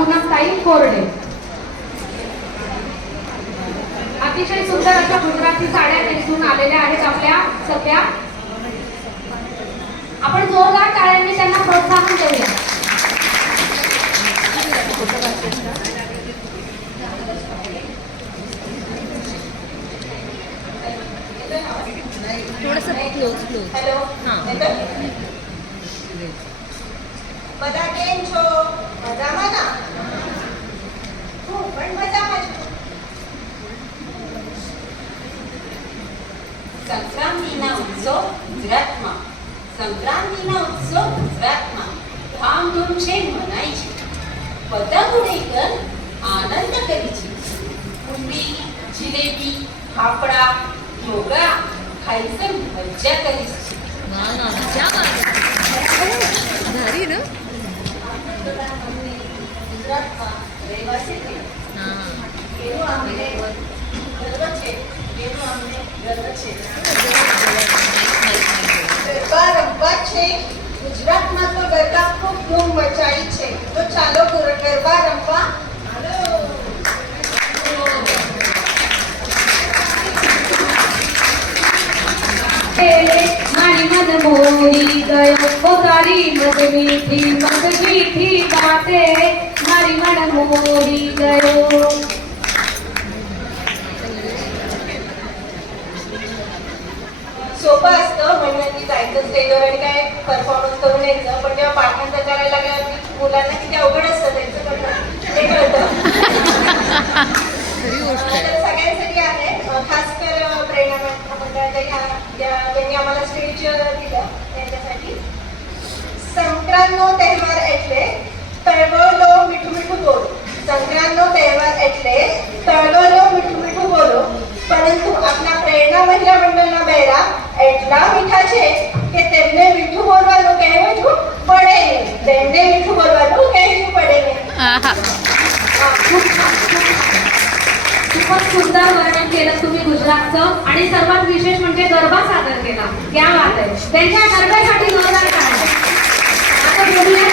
पूनमताई कोरडे। अतिशय सुंदर अशा गुजराती साड्या नेसून आलेल्या आहेत आपल्या सगळ्या। आपण जोरदार टाळ्यांनी त्यांना प्रोत्साहन देऊया। थोडंसं क्लोज क्लोज। हेलो બધા કેમ છો? મજામાં ના? હું પણ મજામાં છું. સંક્રાંતિના ઉત્સવ ગુજરાતમાં ધામધૂમથી મનાય છે. પતંગ ઉડાઈ આનંદ કરે છે. પૂરી, જલેબી, ફાફડા, ઢોકળા ખાઈને મજા કરી છે. वाह ना, क्या बात है। भारी ना। ગુજરાતમાં રહેવાસી છે. हाँ એનો અમને ગર્વ છે. ગરબા રમવા છે. ગુજરાતમાં તો ગરબા ખૂબ ધૂમ મચાઈ છે. તો ચાલો ગરબા રમવા. मारी मन मोही गयो वो तारी मद मीठी बातें मारी मन मोही गयो। सोपं असतं म्हणून जायचं स्टेजवर आणि काय परफॉर्मन्स करून यायचं, पण जेव्हा पाठांतर करायला लागल्यावर मुलांना किती अवघड असतं त्यांचं करणं ते कळतं. तर सगळ्यांसाठी आहे, खास कर प्रेरणा मंडळाच्या त्यांनी आम्हाला स्टेज दिलं त्यांच्यासाठी. संक्रांतનો તહેવાર એટલે તળવલો મીઠું મીઠું બોલો. સંક્રાંતનો તહેવાર એટલે તળવલો મીઠું મીઠું બોલો. પરંતુ આપણા પ્રેરણા મહિલા મંડળના બહેરા એટલા મીઠા છે કે તેમને મીઠું બોલવાનું કહેવું પડે નહીં. તેમને મીઠું બોલવાનું કહેવું પડે નહીં. खूपच सुंदर वर्णन केलं तुम्ही गुजरातचं, आणि सर्वात विशेष म्हणजे गरबा सादर केला. क्या बात आहे. त्यांच्या गरब्यासाठी जोरदार टाळ्या. आता बोलूया